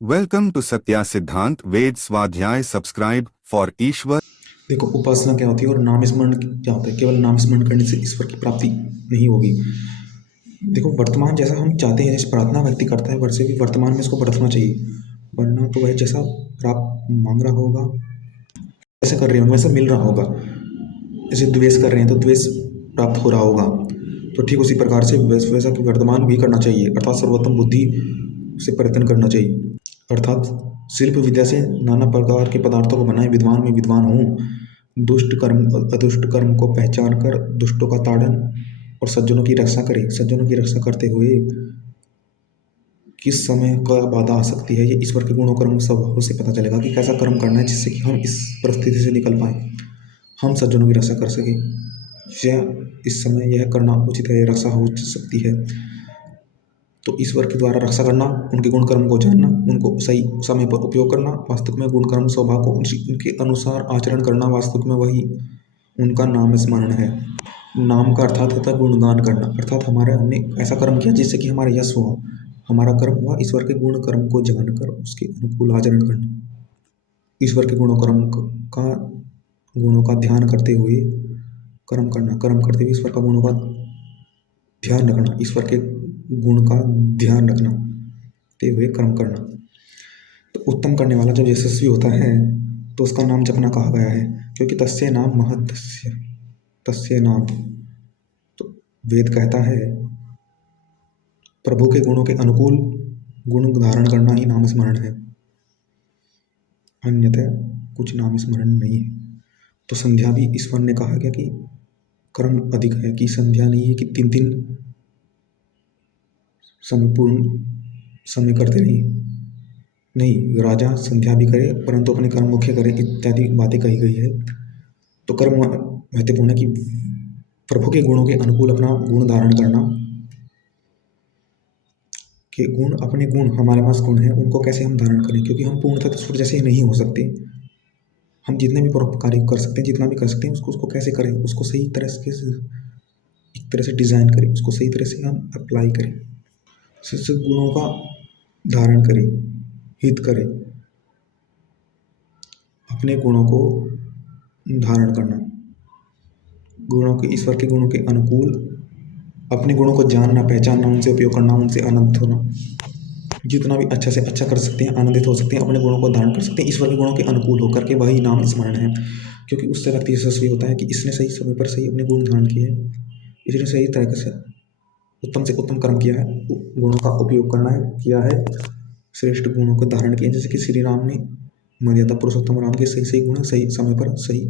Welcome to Satya Siddhant Ved Swadhyay. Subscribe for ईश्वर। देखो, उपासना क्या होती है और नाम स्मरण क्या होता है। केवल नाम स्मरण करने से ईश्वर की प्राप्ति नहीं होगी। देखो, वर्तमान जैसा हम चाहते हैं, जैसे प्रार्थना व्यक्ति करता है, वैसे भी वर्तमान में इसको बरतना चाहिए, वरना तो वह जैसा प्राप्त मांग रहा होगा, जैसे कर रहे होंगे वैसा मिल रहा होगा। जैसे द्वेष कर रहे हैं तो द्वेष प्राप्त हो रहा होगा, तो ठीक उसी प्रकार से वैसा कि वर्तमान भी करना चाहिए, अर्थात सर्वोत्तम बुद्धि से परिवर्तन करना चाहिए। अर्थात शिल्प विद्या से नाना प्रकार के पदार्थों को बनाए, विद्वान में विद्वान हूँ, दुष्ट कर्म अदुष्ट कर्म को पहचान कर दुष्टों का ताड़न और सज्जनों की रक्षा करे। सज्जनों की रक्षा करते हुए किस समय का बाधा आ सकती है, ये ईश्वर के गुणों कर्म स्वभाव से पता चलेगा कि कैसा कर्म करना है जिससे कि हम इस परिस्थिति से निकल पाए, हम सज्जनों की रक्षा कर सकें। यह इस समय यह करना उचित है, रक्षा हो सकती है। तो ईश्वर के द्वारा रक्षा करना, उनके गुण कर्म को जानना, उनको सही समय पर उपयोग करना, वास्तविक में गुण कर्म स्वभाव को उनके अनुसार आचरण करना, वास्तविक में वही उनका नाम स्मरण है। नाम का अर्थात होता है गुणगान करना, अर्थात हमने ऐसा कर्म किया जिससे कि हमारा यश हुआ, हमारा कर्म हुआ, ईश्वर के गुण कर्म को जानकर उसके अनुकूल आचरण करना, ईश्वर के गुणों का ध्यान करते हुए कर्म करना, कर्म करते हुए ईश्वर का गुणों का ध्यान रखना, ईश्वर के गुण का ध्यान रखना ते हुए कर्म करना। तो उत्तम करने वाला जब यशस्वी होता है तो उसका नाम जपना कहा गया है, क्योंकि तस्य नाम महत्स्य, तस्य नाम। तो वेद कहता है प्रभु के गुणों के अनुकूल गुण धारण करना ही नाम स्मरण है, अन्यथा कुछ नाम स्मरण नहीं है। तो संध्या भी ईश्वर ने कहा क्या कि कर्म अधिक है, कि संध्या नहीं है कि 3 समय पूर्ण समय करते नहीं, राजा संध्या भी करे परंतु अपने कर्म मुख्य करे, इत्यादि बातें कही गई है। तो कर्म महत्वपूर्ण है कि प्रभु के गुणों के अनुकूल अपना गुण धारण करना, कि गुण अपने गुण, हमारे पास गुण है उनको कैसे हम धारण करें, क्योंकि हम पूर्णतः ईश्वर जैसे नहीं हो सकते। हम जितने भी परोपकारी कर सकते हैं, जितना भी कर सकते हैं, उसको कैसे करें, उसको सही तरह से एक तरह से डिज़ाइन करें, उसको सही तरह से हम अप्लाई करें, जिससे गुणों का धारण करें, हित करें, अपने गुणों को धारण करना, गुणों के ईश्वर के गुणों के अनुकूल अपने गुणों को जानना, पहचानना, उनसे उपयोग करना, उनसे आनंदित होना, जितना भी अच्छा से अच्छा कर सकते हैं, आनंदित हो सकते हैं, अपने गुणों को धारण कर सकते हैं, ईश्वर के गुणों के अनुकूल होकर के वही नाम स्मरण है। क्योंकि उससे व्यक्ति यशस्वी होता है कि इसने सही समय पर सही अपने गुण धारण किए, इसने सही तरीके से उत्तम कर्म किया है, गुणों का उपयोग करना है, किया है, श्रेष्ठ गुणों को धारण किया, जैसे कि श्री राम ने मर्यादा पुरुषोत्तम राम के सही सही गुण सही समय पर सही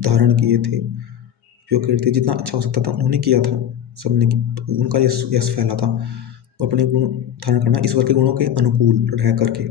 धारण किए थे, उपयोग किए थे, जितना अच्छा हो सकता था उन्होंने किया था, सबने उनका यश फैला था। अपने गुण धारण करना ईश्वर के गुणों के अनुकूल रह करके।